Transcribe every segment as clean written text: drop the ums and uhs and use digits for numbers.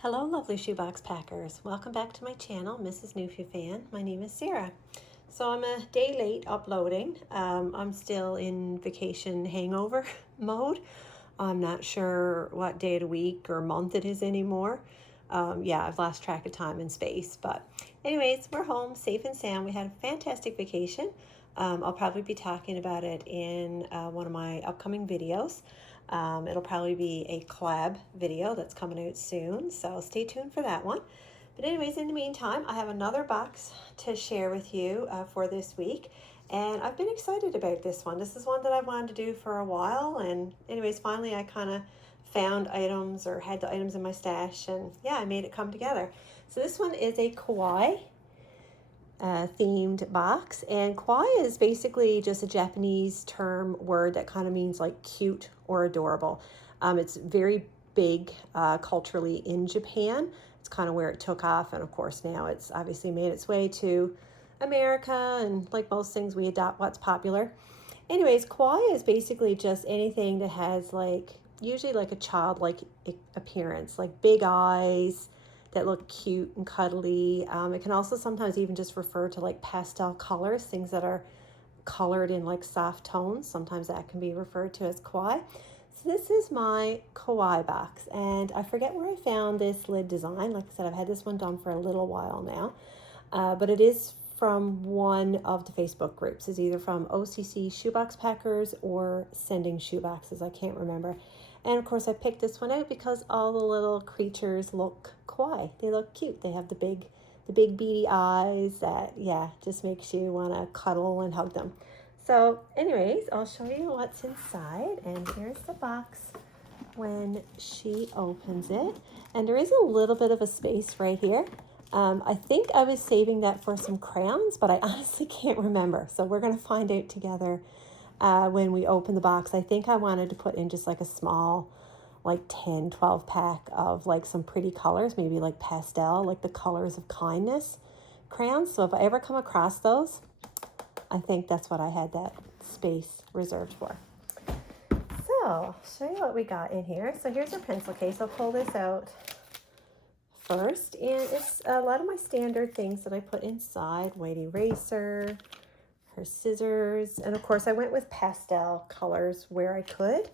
Hello lovely shoebox packers. Welcome back to my channel, Mrs. Newfie Fan. My name is Sarah. So I'm a day late uploading. I'm still in vacation hangover mode. I'm not sure what day of the week or month it is anymore. Yeah, I've lost track of time and space. But anyways, we're home safe and sound. We had a fantastic vacation. I'll probably be talking about it in one of my upcoming videos. It'll probably be a collab video that's coming out soon, so stay tuned for that one. But anyways, in the meantime, I have another box to share with you for this week, and I've been excited about this one. This is one that I've wanted to do for a while, and anyways, finally I kind of found items or had the items in my stash, and yeah, I made it come together. So this one is a Kawaii themed box, and kawaii is basically just a Japanese term word that kind of means like cute or adorable. It's very big culturally in Japan. It's kind of where it took off, and of course now it's obviously made its way to America, and like most things we adopt what's popular. Anyways, kawaii is basically just anything that has like usually like a childlike appearance, like big eyes that look cute and cuddly. It can also sometimes even just refer to like pastel colors, things that are colored in like soft tones. Sometimes that can be referred to as kawaii. So this is my kawaii box, and I forget where I found this lid design. Like I said, I've had this one done for a little while now, but it is from one of the Facebook groups. It's either from OCC Shoebox Packers or Sending Shoeboxes. I can't remember. And of course I picked this one out because all the little creatures look kawaii. They look cute. They have the big beady eyes that, yeah, just makes you want to cuddle and hug them. So anyways, I'll show you what's inside, and here's the box when she opens it. And there is a little bit of a space right here. I think I was saving that for some crayons, but I honestly can't remember. So we're going to find out together when we open the box. I think I wanted to put in just like a small, like 10, 12 pack of like some pretty colors, maybe like pastel, like the colors of kindness crayons. So if I ever come across those, I think that's what I had that space reserved for. So I'll show you what we got in here. So here's our pencil case. I'll pull this out first, and it's a lot of my standard things that I put inside: white eraser, her scissors, and of course I went with pastel colors where I could.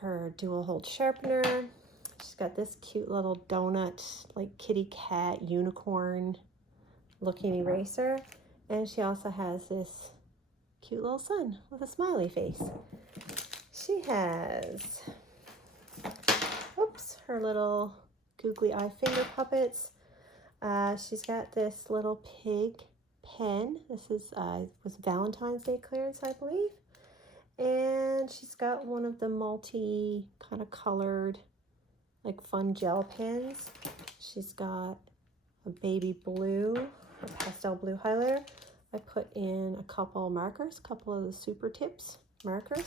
Her dual hold sharpener. She's got this cute little donut, like kitty cat unicorn looking eraser, and she also has this cute little sun with a smiley face. She has, oops, her little googly eye finger puppets. She's got this little pig pen. This is was Valentine's Day clearance, I believe. And she's got one of the multi kind of colored, like fun gel pens. She's got a baby blue or pastel blue highlighter. I put in a couple markers, a couple of the super tips markers.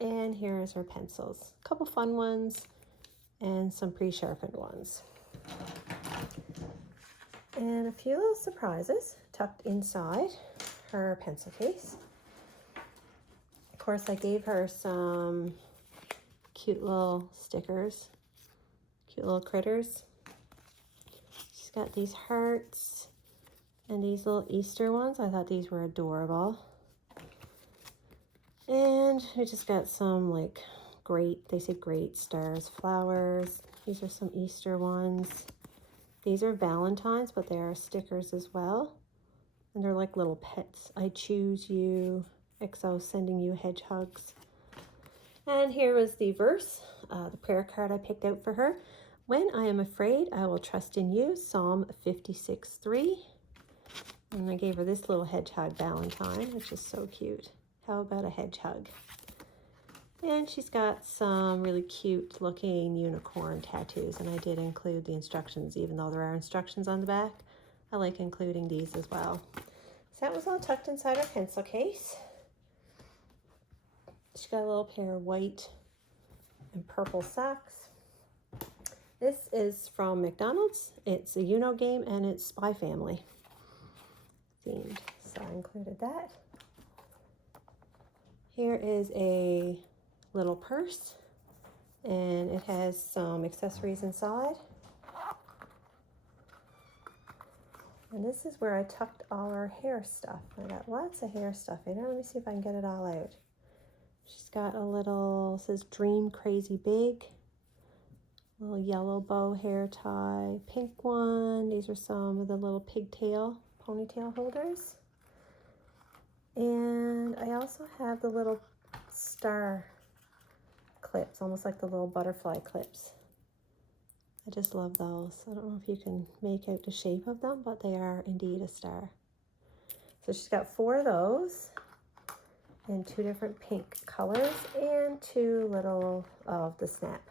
And here's her pencils. A couple fun ones and some pre-sharpened ones. And a few little surprises tucked inside her pencil case. Of course, I gave her some cute little stickers, cute little critters. She's got these hearts and these little Easter ones. I thought these were adorable. And we just got some like they say great stars, flowers. These are some Easter ones. These are Valentine's, but they are stickers as well. And they're like little pets. I choose you. XO sending you hedgehogs. And here was the verse, the prayer card I picked out for her. When I am afraid, I will trust in you. Psalm 56:3. And I gave her this little hedgehog Valentine, which is so cute. How about a hedgehog? And she's got some really cute looking unicorn tattoos, and I did include the instructions, even though there are instructions on the back. I like including these as well. So that was all tucked inside her pencil case. She got a little pair of white and purple socks. This is from McDonald's. It's a Uno game, and it's Spy Family themed, so I included that. Here is a little purse, and it has some accessories inside. And this is where I tucked all our hair stuff. I got lots of hair stuff in here. Let me see if I can get it all out. She's got a little, says Dream Crazy Big. Little yellow bow hair tie, pink one. These are some of the little pigtail, ponytail holders. And I also have the little star clips, almost like the little butterfly clips. I just love those. I don't know if you can make out the shape of them, but they are indeed a star. So she's got 4 of those in 2 different pink colors and 2 little of the snap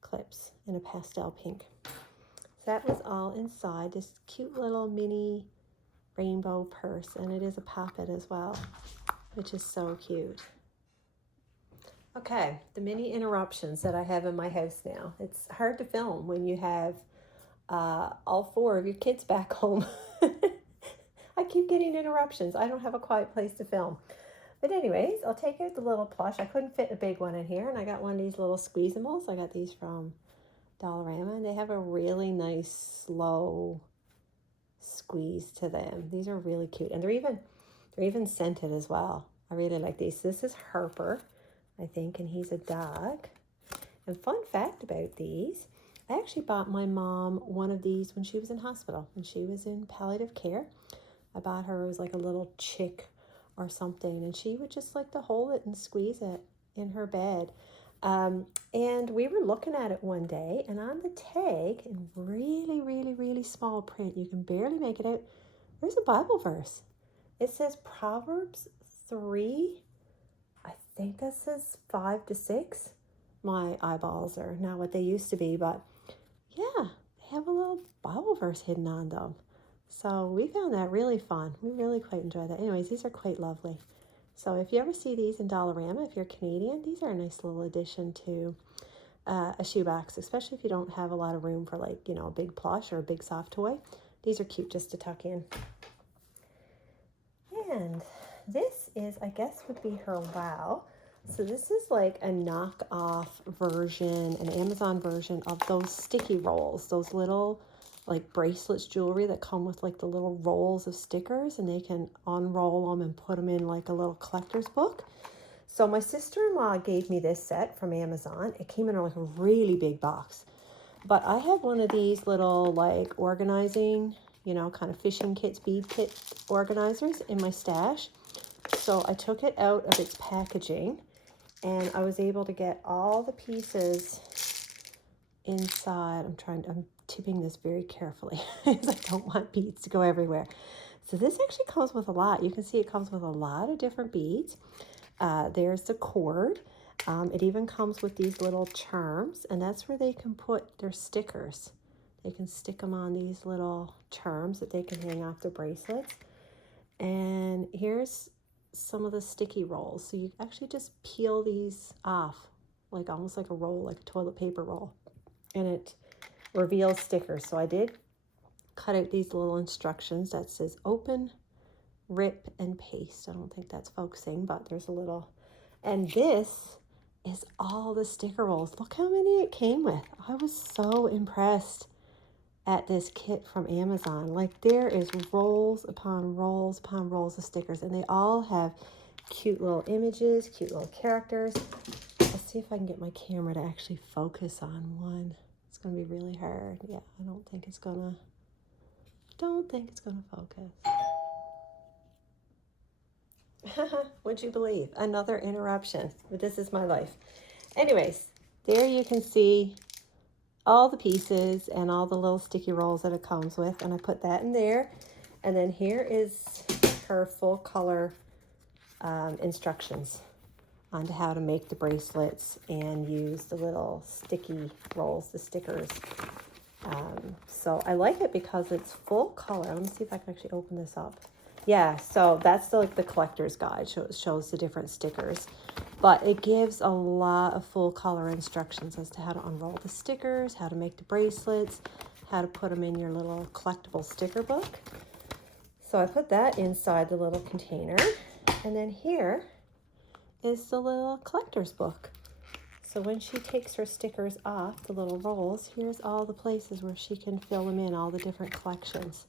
clips in a pastel pink. So that was all inside this cute little mini rainbow purse, and it is a poppet as well, which is so cute. Okay, the mini interruptions that I have in my house now. It's hard to film when you have all 4 of your kids back home. I keep getting interruptions. I don't have a quiet place to film. But anyways, I'll take out the little plush. I couldn't fit a big one in here, and I got one of these little Squeezimals. I got these from Dollarama, and they have a really nice slow squeeze to them. These are really cute, and they're even scented as well. I really like these. This is Harper, I think, and he's a dog. And fun fact about these, I actually bought my mom one of these when she was in hospital, when she was in palliative care. I bought her, it was like a little chick or something, and she would just like to hold it and squeeze it in her bed. And we were looking at it one day, and on the tag, in really, really, really small print, you can barely make it out, there's a Bible verse. It says Proverbs 3, I think that says 5 to 6. My eyeballs are not what they used to be, but yeah, they have a little Bible verse hidden on them. So we found that really fun. We really quite enjoyed that. Anyways, these are quite lovely. So if you ever see these in Dollarama, if you're Canadian, these are a nice little addition to a shoebox, especially if you don't have a lot of room for, like, you know, a big plush or a big soft toy. These are cute just to tuck in. And this is, I guess, would be her Wow. So this is like a knockoff version, an Amazon version of those sticky rolls, those little like bracelets jewelry that come with like the little rolls of stickers, and they can unroll them and put them in like a little collector's book. So my sister-in-law gave me this set from Amazon. It came in like a really big box, but I have one of these little like organizing, you know, kind of fishing kits, bead kit organizers in my stash. So I took it out of its packaging, and I was able to get all the pieces inside. I'm tipping this very carefully because I don't want beads to go everywhere. So this actually comes with a lot. You can see it comes with a lot of different beads. There's the cord. It even comes with these little charms, and that's where they can put their stickers. They can stick them on these little charms that they can hang off their bracelets. And here's some of the sticky rolls. So you actually just peel these off, like almost like a roll, like a toilet paper roll, and it reveals stickers. So I did cut out these little instructions that says open, rip, and paste. I don't think that's focusing, but there's a little, and this is all the sticker rolls. Look how many it came with. I was so impressed at this kit from Amazon. Like, there is rolls upon rolls upon rolls of stickers, and they all have cute little images, cute little characters. Let's see if I can get my camera to actually focus on one. It's gonna be really hard. Yeah, I don't think it's gonna focus. Would you believe? Another interruption, but this is my life. Anyways, there you can see all the pieces and all the little sticky rolls that it comes with, and I put that in there. And then here is her full color instructions on how to make the bracelets and use the little sticky rolls, the stickers. So I like it because it's full color. Let me see if I can actually open this up. Yeah, so that's like the collector's guide. Shows the different stickers, but it gives a lot of full color instructions as to how to unroll the stickers, how to make the bracelets, how to put them in your little collectible sticker book. So I put that inside the little container, and then here is the little collector's book. So when she takes her stickers off, the little rolls, here's all the places where she can fill them in, all the different collections.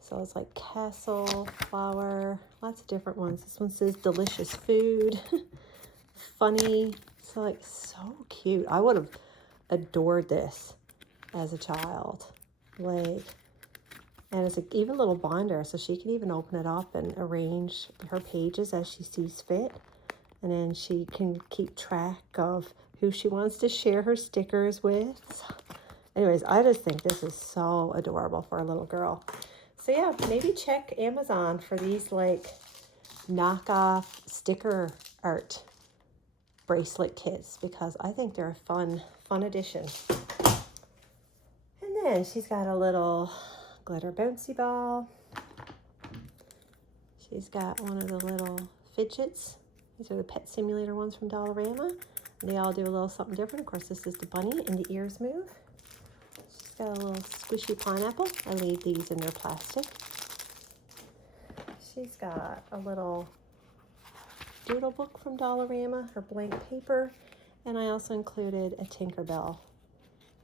So it's like castle, flower, lots of different ones. This one says delicious food, funny. So like so cute. I would have adored this as a child. Like, and it's like even little binder, so she can even open it up and arrange her pages as she sees fit. And then she can keep track of who she wants to share her stickers with. Anyways, I just think this is so adorable for a little girl. So yeah, maybe check Amazon for these like knockoff sticker art bracelet kits, because I think they're a fun addition. And then she's got a little glitter bouncy ball. She's got one of the little fidgets. These are the pet simulator ones from Dollarama. They all do a little something different. Of course, this is the bunny and the ears move. She's got a little squishy pineapple. I leave these in their plastic. She's got a little doodle book from Dollarama, her blank paper. And I also included a Tinkerbell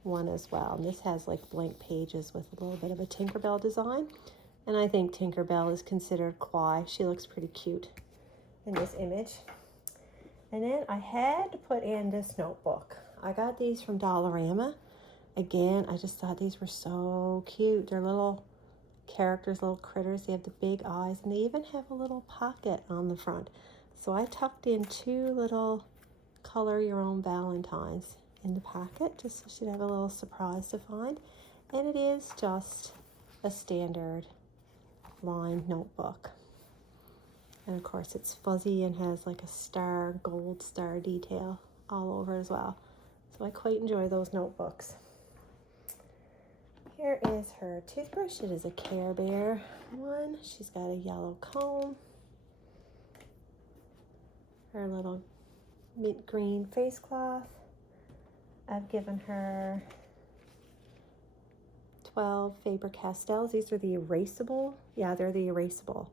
one as well. And this has like blank pages with a little bit of a Tinkerbell design. And I think Tinkerbell is considered kawaii. She looks pretty cute in this image. And then I had to put in this notebook. I got these from Dollarama. Again, I just thought these were so cute. They're little characters, little critters. They have the big eyes, and they even have a little pocket on the front. So I tucked in 2 little color your own Valentines in the pocket, just so she'd have a little surprise to find. And it is just a standard lined notebook. And of course it's fuzzy and has like a star, gold star detail all over as well. So I quite enjoy those notebooks. Here is her toothbrush. It is a Care Bear one. She's got a yellow comb. Her little mint green face cloth. I've given her 12 Faber-Castells. These are the erasable. Yeah, they're the erasable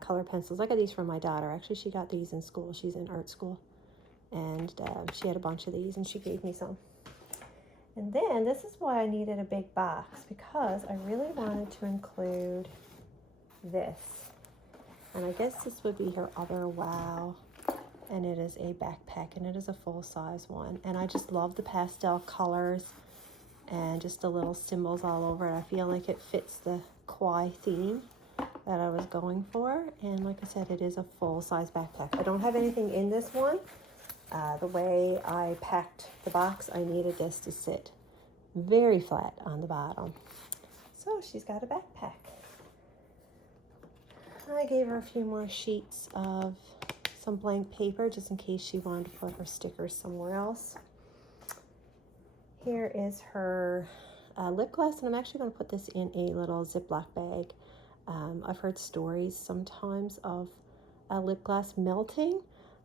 color pencils. I got these from my daughter. Actually, she got these in school. She's in art school. And she had a bunch of these, and she gave me some. And then this is why I needed a big box, because I really wanted to include this. And I guess this would be her other wow. And it is a backpack, and it is a full-size one. And I just love the pastel colors and just the little symbols all over it. I feel like it fits the kawaii theme that I was going for. And like I said, it is a full-size backpack. I don't have anything in this one. The way I packed the box, I needed this to sit very flat on the bottom. So she's got a backpack. I gave her a few more sheets of some blank paper just in case she wanted to put her stickers somewhere else. Here is her lip gloss, and I'm actually going to put this in a little Ziploc bag. I've heard stories sometimes of lip gloss melting.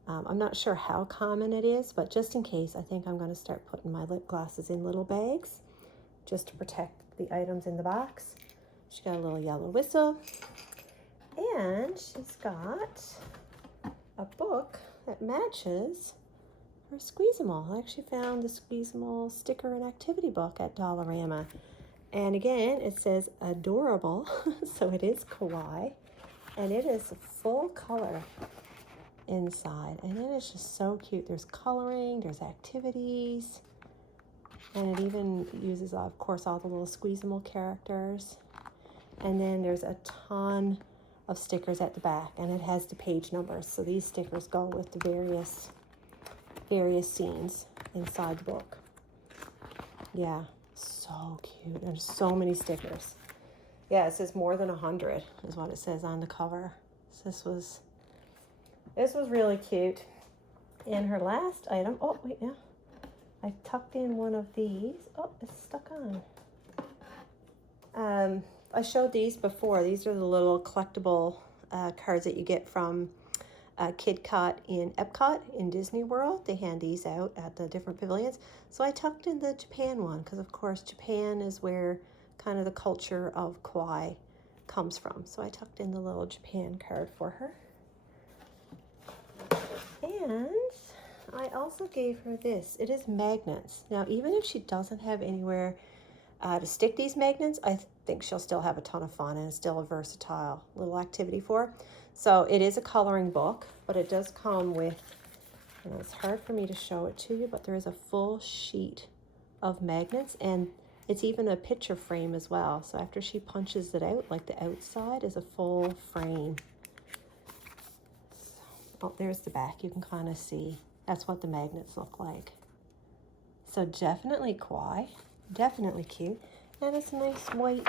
I'm not sure how common it is, but just in case, I think I'm going to start putting my lip glosses in little bags just to protect the items in the box. She got a little yellow whistle, and she's got a book that matches her Squeeze-A-Mall. I actually found the Squeeze-A-Mall sticker and activity book at Dollarama. And again, it says adorable, so it is kawaii, and it is full color inside, and it is just so cute. There's coloring, there's activities, and it even uses, of course, all the little Squeeze-A-Mall characters. And then there's a ton of stickers at the back, and it has the page numbers, so these stickers go with the various scenes inside the book. Yeah, so cute. There's so many stickers. Yeah, it says more than 100 is what it says on the cover. So this was really cute. And her last item, oh wait, yeah, I tucked in one of these. Oh, it's stuck on. I showed these before. These are the little collectible cards that you get from KidCot in Epcot in Disney World. They hand these out at the different pavilions. So I tucked in the Japan one because, of course, Japan is where kind of the culture of kawaii comes from. So I tucked in the little Japan card for her. And I also gave her this. It is magnets. Now, even if she doesn't have anywhere to stick these magnets, I think she'll still have a ton of fun, and it's still a versatile little activity for her. So it is a coloring book, but it does come with, and it's hard for me to show it to you, but there is a full sheet of magnets, and it's even a picture frame as well. So after she punches it out, like the outside is a full frame. So, oh, there's the back. You can kind of see. That's what the magnets look like. So definitely kawaii, definitely cute. And it's a nice white,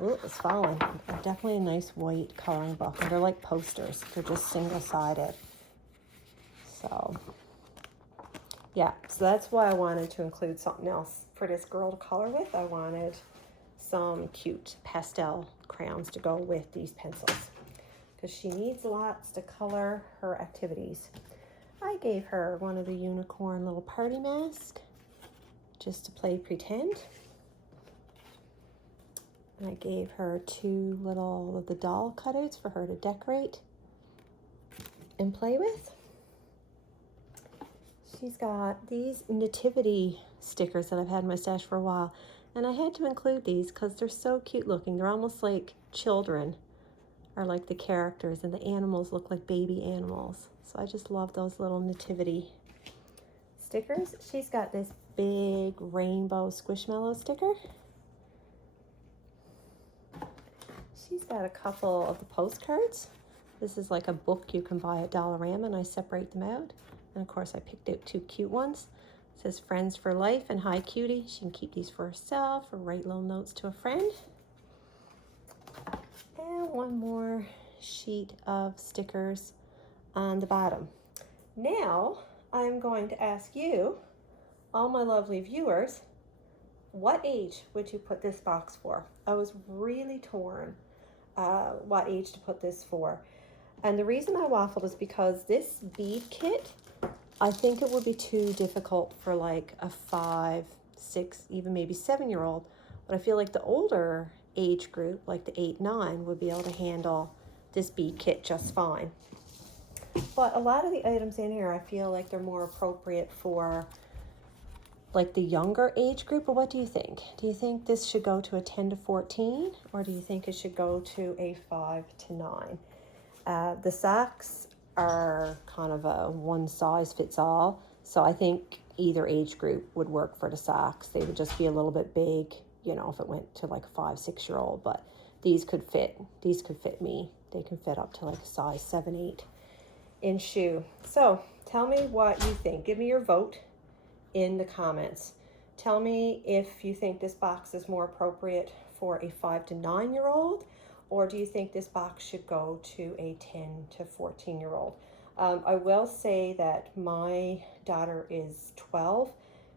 oh, it's falling. Definitely a nice white coloring book. And they're like posters. They're just single-sided. So yeah, so that's why I wanted to include something else for this girl to color with. I wanted some cute pastel crayons to go with these pencils because she needs lots to color her activities. I gave her one of the unicorn little party masks just to play pretend. I gave her 2 little of the doll cutouts for her to decorate and play with. She's got these nativity stickers that I've had in my stash for a while, and I had to include these because they're so cute looking. They're almost like children are like the characters, and the animals look like baby animals. So I just love those little nativity stickers. She's got this big rainbow Squishmallow sticker. She's got a couple of the postcards. This is like a book you can buy at Dollarama, and I separate them out. And of course I picked out 2 cute ones. It says Friends for Life and Hi Cutie. She can keep these for herself or write little notes to a friend. And one more sheet of stickers on the bottom. Now I'm going to ask you, all my lovely viewers, what age would you put this box for? I was really torn what age to put this for. And the reason I waffled is because this bead kit, I think it would be too difficult for like a 5, 6, even maybe 7-year-old. But I feel like the older age group, like the 8, 9, would be able to handle this bead kit just fine. But a lot of the items in here, I feel like they're more appropriate for like the younger age group. Or what do you think? Do you think this should go to a 10 to 14, or do you think it should go to a 5 to 9? The socks are kind of a one size fits all. So I think either age group would work for the socks. They would just be a little bit big, you know, if it went to like a 5, 6-year-old, but these could fit me. They can fit up to like a size 7, 8 in shoe. So tell me what you think. Give me your vote in the comments. Tell me if you think this box is more appropriate for a 5 to 9-year-old, or do you think this box should go to a 10 to 14-year-old? I will say that my daughter is 12.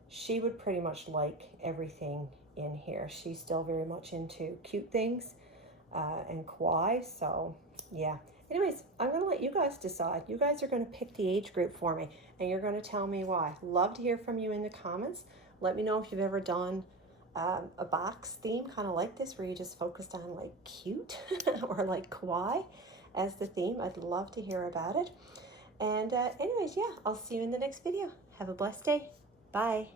She would pretty much like everything in here. She's still very much into cute things and kawaii, so yeah. Anyways, I'm going to let you guys decide. You guys are going to pick the age group for me, and you're going to tell me why. Love to hear from you in the comments. Let me know if you've ever done a box theme kind of like this, where you just focused on like cute or like kawaii as the theme. I'd love to hear about it. And anyways, yeah, I'll see you in the next video. Have a blessed day. Bye.